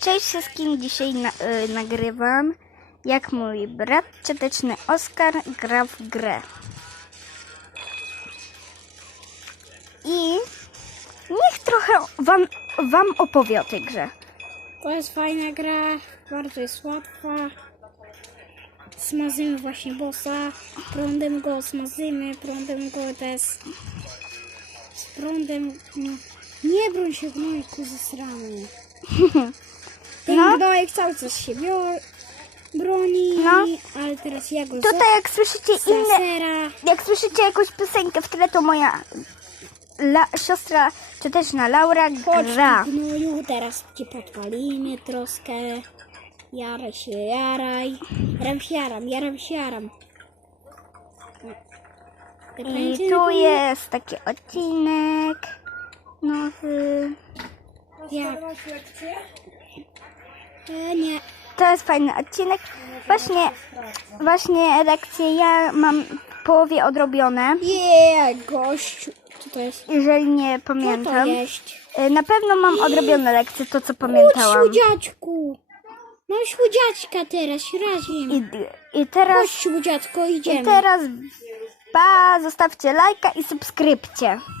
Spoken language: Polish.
Cześć wszystkim, dzisiaj na, y, nagrywam jak mój brat cioteczny Oskar gra w grę. I niech trochę wam, wam opowie o tej grze. To jest fajna gra, bardzo jest łatwa. Smażymy właśnie bossa, prądem go smażymy, prądem go też z prądem, no. Nie broń się gnojku zesrany. Ten No. gnojek cały czas się bior- broni, No. ale teraz ja go Tutaj jak słyszycie inne, jak słyszycie jakąś piosenkę w tle, to moja la, siostra cioteczna Laura Chodź gra. tu, gnoju, teraz cię podpalimy troszkę. Jaraj się, jaraj. Jaram się, jaram, jaram się, jaram. I tu jest taki odcinek nowy. Jak? E, nie. To jest fajny odcinek. Właśnie, właśnie lekcje ja mam w połowie odrobione, Yeah, gościu. Co to jest? jeżeli nie Co to pamiętam. jest? Y, Na pewno mam odrobione lekcje, to co Chodź, pamiętałam. słodziaczku. Mam słodziaczka teraz, razem. I, i teraz, Chodź, słodziaczko, i idziemy. teraz pa, zostawcie lajka i subskrypcję.